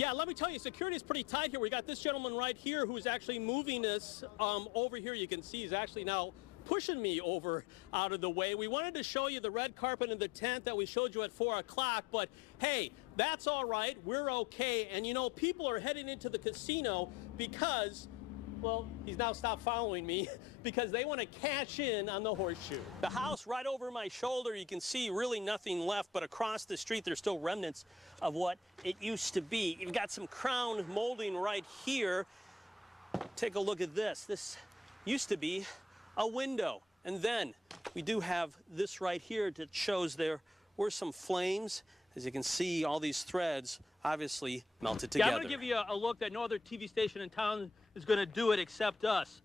Yeah, let me tell you, security is pretty tight here. We got this gentleman right here who's actually moving us over here. You can see he's actually now pushing me over out of the way. We wanted to show you the red carpet and the tent that we showed you at 4 o'clock, but hey, that's all right. We're okay. And you know, people are heading into the casino because, well, he's now stopped following me because they want to cash in on the horseshoe. The house right over my shoulder, you can see really nothing left, but across the street there's still remnants of what it used to be. You've got some crown molding right here. Take a look at this. This used to be a window. And then we do have this right here that shows there were some flames. As you can see, all these threads obviously melted together. Yeah, I'm going to give you a look that no other TV station in town is going to do it except us.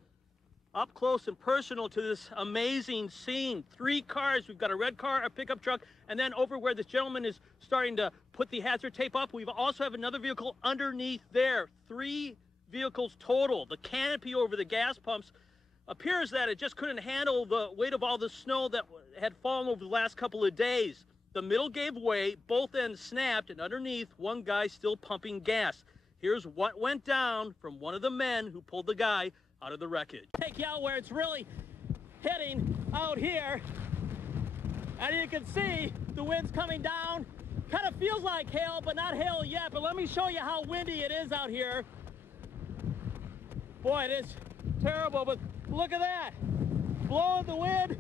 Up close and personal to this amazing scene. 3 cars. We've got a red car, a pickup truck, and then over where this gentleman is starting to put the hazard tape up, we also have another vehicle underneath there. 3 vehicles total. The canopy over the gas pumps appears that it just couldn't handle the weight of all the snow that had fallen over the last couple of days. The middle gave way, both ends snapped, and underneath, one guy still pumping gas. Here's what went down from one of the men who pulled the guy out of the wreckage. Take you out where it's really hitting out here. And you can see the wind's coming down. Kind of feels like hail, but not hail yet. But let me show you how windy it is out here. Boy, it is terrible, but look at that. Blowing the wind.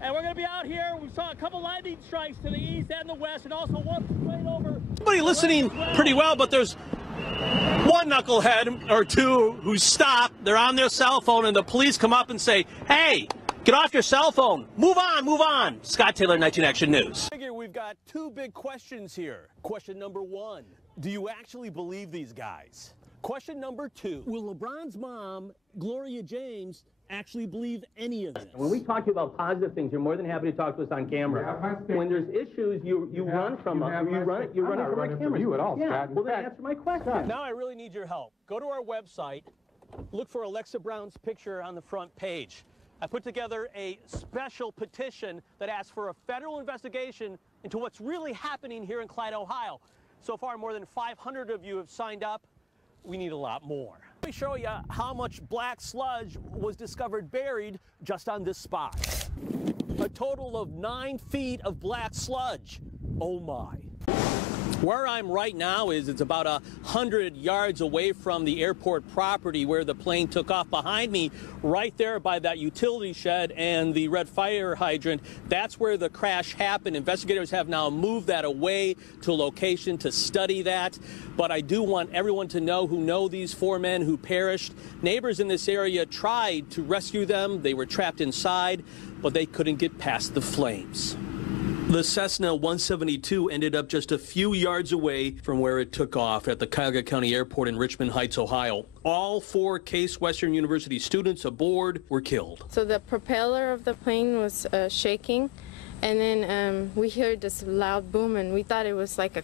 And we're going to be out here. We saw a couple lightning strikes to the east and the west, and also one straight over. Everybody listening pretty well, but there's one knucklehead or two who stop. They're on their cell phone, and the police come up and say, hey, get off your cell phone. Move on, move on. Scott Taylor, 19 Action News. We've got 2 big questions here. Question number 1, do you actually believe these guys? Question number 2, will LeBron's mom, Gloria James, actually believe any of this? When we talk to you about positive things, you're more than happy to talk to us on camera. When there's issues, you run from us. You run from our camera. You at all, yeah. Scott. Well, then answer my question. Scott. Now I really need your help. Go to our website, look for Alexa Brown's picture on the front page. I put together a special petition that asks for a federal investigation into what's really happening here in Clyde, Ohio. So far, more than 500 of you have signed up. We need a lot more. Let me show you how much black sludge was discovered buried just on this spot. A total of 9 feet of black sludge. Oh my. Where I'm right now it's about 100 yards away from the airport property where the plane took off. Behind me, right there by that utility shed and the red fire hydrant, that's where the crash happened. Investigators have now moved that away to a location to study that. But I do want everyone to know who know these 4 men who perished. Neighbors in this area tried to rescue them. They were trapped inside, but they couldn't get past the flames. The Cessna 172 ended up just a few yards away from where it took off at the Cuyahoga County Airport in Richmond Heights, Ohio. All 4 Case Western University students aboard were killed. So the propeller of the plane was shaking, and then we heard this loud boom, and we thought it was like a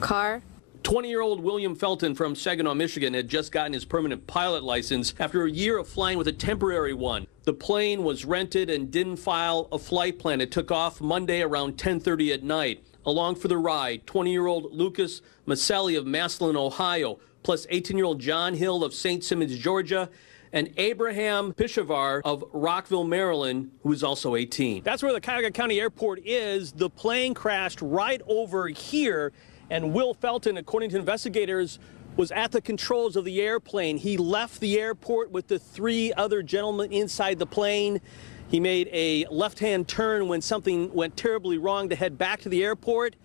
car. 20-year-old William Felton from Saginaw, Michigan had just gotten his permanent pilot license after a year of flying with a temporary one. The plane was rented and didn't file a flight plan. It took off Monday around 10:30 at night. Along for the ride, 20-year-old Lucas Maselli of Massillon, Ohio, plus 18-year-old John Hill of St. Simons, Georgia, and Abraham Pishavar of Rockville, Maryland, who is also 18. That's where the Cuyahoga County Airport is. The plane crashed right over here. And Will Felton, according to investigators, was at the controls of the airplane. He left the airport with the 3 other gentlemen inside the plane. He made a left-hand turn when something went terribly wrong to head back to the airport,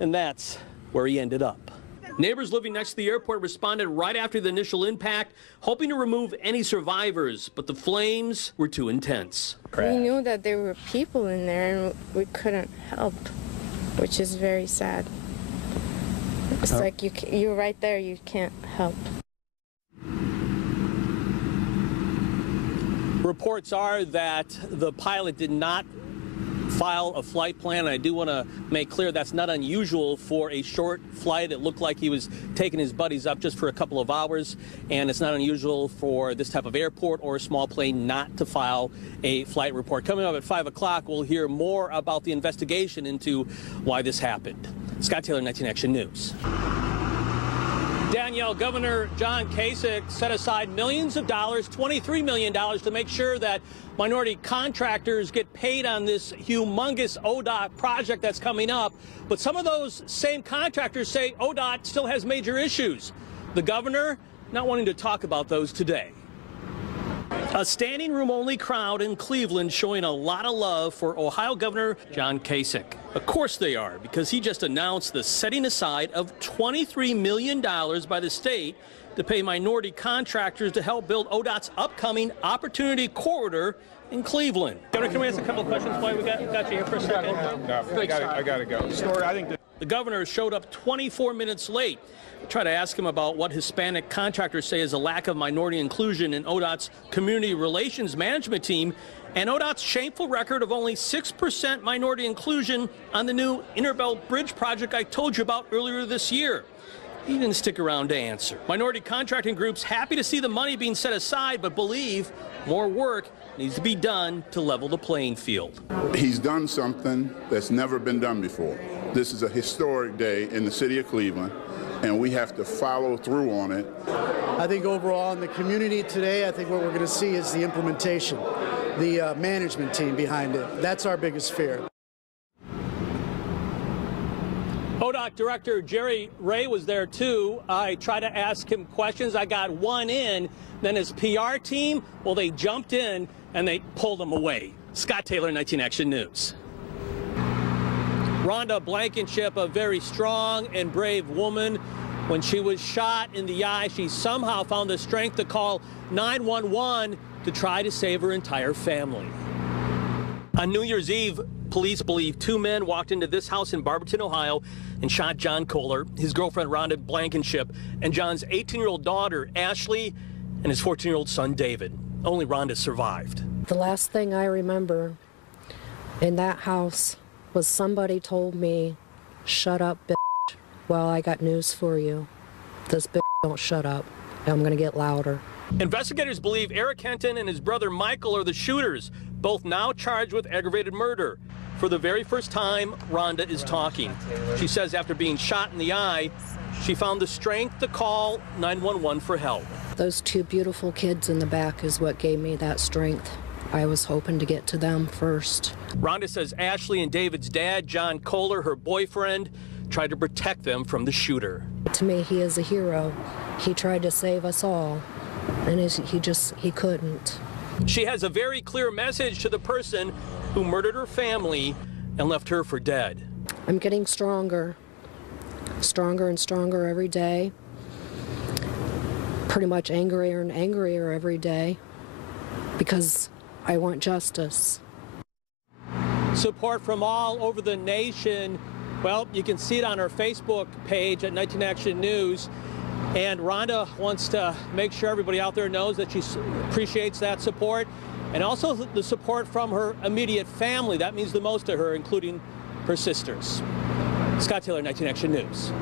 and that's where he ended up. Neighbors living next to the airport responded right after the initial impact, hoping to remove any survivors, but the flames were too intense. We knew that there were people in there, and we couldn't help, which is very sad. It's like you're right there, you can't help. Reports are that the pilot did not file a flight plan, and I do want to make clear that's not unusual for a short flight. It looked like he was taking his buddies up just for a couple of hours, and it's not unusual for this type of airport or a small plane not to file a flight report. Coming up at 5 o'clock, we'll hear more about the investigation into why this happened. Scott Taylor, 19 Action News. Danielle, Governor John Kasich set aside millions of dollars, $23 million, to make sure that minority contractors get paid on this humongous ODOT project that's coming up. But some of those same contractors say ODOT still has major issues. The governor not wanting to talk about those today. A standing room only crowd in Cleveland showing a lot of love for Ohio Governor John Kasich. Of course they are, because he just announced the setting aside of $23 million by the state to pay minority contractors to help build ODOT's upcoming Opportunity Corridor in Cleveland. Governor, can we ask a couple of questions while we got you here for a second? No, I got to go. Story, I think the governor showed up 24 minutes late. I tried to ask him about what Hispanic contractors say is a lack of minority inclusion in ODOT's community relations management team, and ODOT's shameful record of only 6% minority inclusion on the new Interbelt Bridge project I told you about earlier this year. He didn't stick around to answer. Minority contracting groups happy to see the money being set aside, but believe more work needs to be done to level the playing field. He's done something that's never been done before. This is a historic day in the city of Cleveland, and we have to follow through on it. I think overall in the community today, I think what we're going to see is the implementation, the management team behind it. That's our biggest fear. ODOT Director Jerry Ray was there too. I tried to ask him questions. I got one in. Then his PR team, well, they jumped in and they pulled him away. Scott Taylor, 19 Action News. Rhonda Blankenship, a very strong and brave woman. When she was shot in the eye, she somehow found the strength to call 911 to try to save her entire family. On New Year's Eve, police believe two men walked into this house in Barberton, Ohio, and shot John Kohler, his girlfriend Rhonda Blankenship, and John's 18-year-old daughter, Ashley, and his 14-year-old son, David. Only Rhonda survived. The last thing I remember in that house was somebody told me, "Shut up, bitch." Well, I got news for you. This bitch don't shut up. I'm going to get louder. Investigators believe Eric Henton and his brother Michael are the shooters, both now charged with aggravated murder. For the very first time, Rhonda is talking. She says after being shot in the eye, she found the strength to call 911 for help. Those two beautiful kids in the back is what gave me that strength. I was hoping to get to them first. Rhonda says Ashley and David's dad, John Kohler, her boyfriend, tried to protect them from the shooter. To me, he is a hero. He tried to save us all, and he couldn't. She has a very clear message to the person who murdered her family and left her for dead. I'm getting stronger and stronger every day. Pretty much angrier and angrier every day because I want justice. Support from all over the nation. Well, you can see it on our Facebook page at 19 Action News. And Rhonda wants to make sure everybody out there knows that she appreciates that support and also the support from her immediate family. That means the most to her, including her sisters. Scott Taylor, 19 Action News.